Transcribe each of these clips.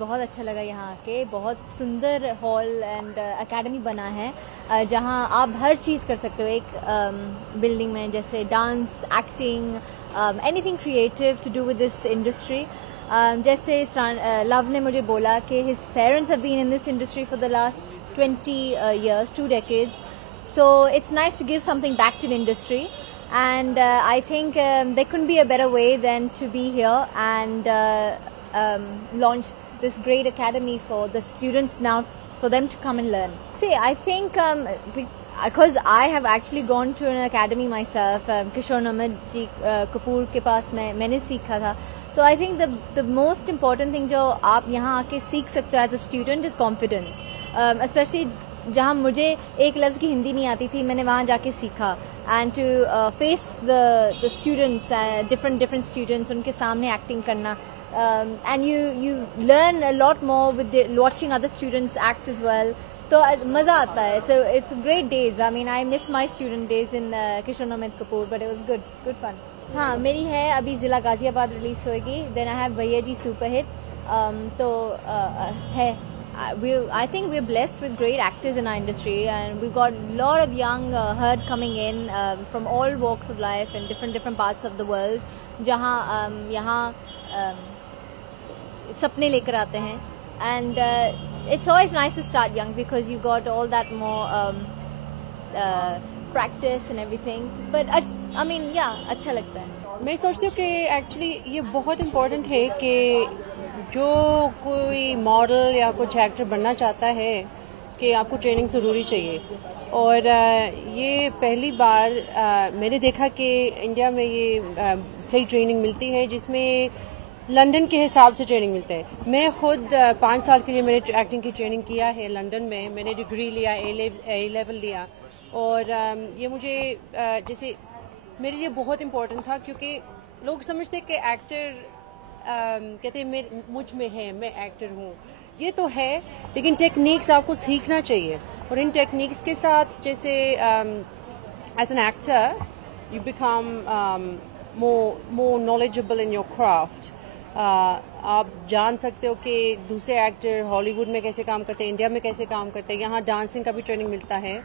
बहुत अच्छा लगा यहाँ आके। बहुत सुंदर हॉल एंड एकेडमी बना है जहाँ आप हर चीज़ कर सकते हो एक बिल्डिंग में, जैसे dance, acting, anything creative to do with this industry. जैसे लव ने मुझे बोला कि his parents have been in this industry for the last 20 years, 2 decades. So it's nice to give something back to the industry. And I think there couldn't be a better way than to be here and launch this great academy for the students now, for them to come and learn. See, I think because I have actually gone to an academy myself, Kishore Namit ji Kapoor के पास मैंने सीखा था। तो I think the most important thing जो आप यहाँ आके सीख सकते हो as a student is confidence. Especially जहाँ मुझे एक लफ्ज़ की हिंदी नहीं आती थी, मैंने वहाँ जाके सीखा। And to face the students, different students, उनके सामने acting करना, and you learn a lot more with watching other students act as well. तो मज़ा आता है. So it's great days. I mean, I miss my student days in Kishore Namit Kapoor, but it was good fun. हाँ, मेरी है अभी ज़िला Ghaziabad release होएगी. Then I have भैया जी सुपरहिट. तो है. I think we're blessed with great actors in our industry, and we've got a lot of young herd coming in from all walks of life and different parts of the world, जहाँ यहाँ सपने लेकर आते हैं. And it's always nice to start young because you got all that more practice and everything. But I mean, yeah, अच्छा लगता है. मैं सोचती हूँ कि एक्चुअली ये बहुत इम्पोर्टेंट है कि जो कोई मॉडल या कुछ एक्टर बनना चाहता है कि आपको ट्रेनिंग ज़रूरी चाहिए. और ये पहली बार मैंने देखा कि इंडिया में ये सही ट्रेनिंग मिलती है, जिसमें लंदन के हिसाब से ट्रेनिंग मिलता है. मैं खुद 5 साल के लिए मैंने एक्टिंग की ट्रेनिंग किया है लंदन में. मैंने डिग्री लिया, ए लेवल लिया. और ये मुझे जैसे मेरे लिए बहुत इम्पोर्टेंट था, क्योंकि लोग समझते कि एक्टर कहते हैं मुझ में है, मैं एक्टर हूँ. ये तो है, लेकिन टेक्निक्स आपको सीखना चाहिए. और इन टेक्निक्स के साथ जैसे as an actor you become more knowledgeable in your craft. आप जान सकते हो कि दूसरे एक्टर हॉलीवुड में कैसे काम करते हैं, इंडिया में कैसे काम करते हैं. यहाँ डांसिंग का भी ट्रेनिंग मिलता है.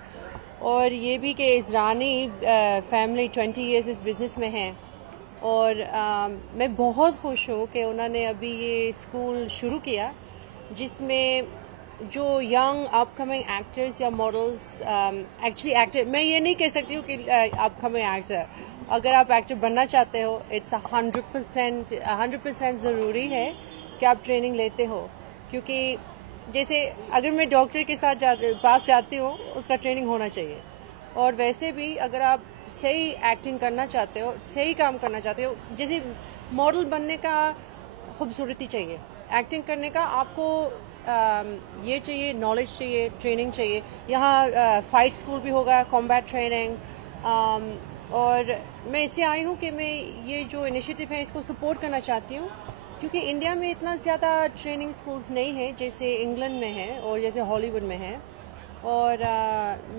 और ये भी कि इज़रानी फैमिली 20 years इस बिज़नेस में है. और मैं बहुत खुश हूँ कि उन्होंने अभी ये स्कूल शुरू किया, जिसमें जो यंग अपकमिंग एक्टर्स या मॉडल्स, एक्चुअली एक्टर मैं ये नहीं कह सकती हूँ कि अपकमिंग एक्टर, अगर आप एक्टर बनना चाहते हो इट्स 100% ज़रूरी है कि आप ट्रेनिंग लेते हो. क्योंकि जैसे अगर मैं डॉक्टर के साथ पास जाती हूँ, उसका ट्रेनिंग होना चाहिए. और वैसे भी अगर आप सही एक्टिंग करना चाहते हो, सही काम करना चाहते हो, जैसे मॉडल बनने का खूबसूरती चाहिए, एक्टिंग करने का आपको ये चाहिए, नॉलेज चाहिए, ट्रेनिंग चाहिए. यहाँ फाइट स्कूल भी होगा, कॉम्बैट ट्रेनिंग. और मैं इसलिए आई हूँ कि मैं ये जो इनिशिएटिव है इसको सपोर्ट करना चाहती हूँ, क्योंकि इंडिया में इतना ज़्यादा ट्रेनिंग स्कूल्स नहीं है जैसे इंग्लैंड में है और जैसे हॉलीवुड में है. और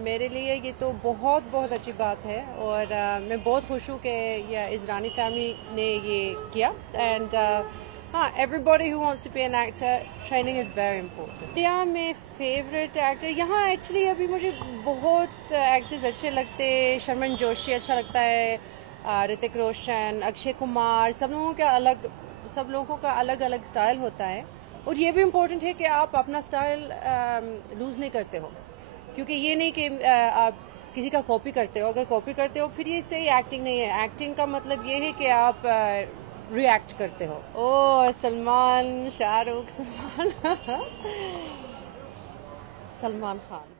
मेरे लिए ये तो बहुत अच्छी बात है. और मैं बहुत खुश हूँ कि यह इज़रानी फैमिली ने ये किया. एंड हाँ, everybody who wants to be an actor, training is very important. India में फेवरेट एक्टर यहाँ एक्चुअली अभी मुझे बहुत एक्टर्स अच्छे लगते. शर्मन जोशी अच्छा लगता है, ऋतिक रोशन, अक्षय कुमार. सब लोगों का अलग अलग स्टाइल होता है. और ये भी इम्पोर्टेंट है कि आप अपना स्टाइल लूज़ नहीं करते हो, क्योंकि ये नहीं कि आप किसी का कॉपी करते हो. अगर कॉपी करते हो फिर ये सही एक्टिंग नहीं है. एक्टिंग का मतलब ये है कि आप रिएक्ट करते हो. ओह, सलमान, शाहरुख, सलमान खान.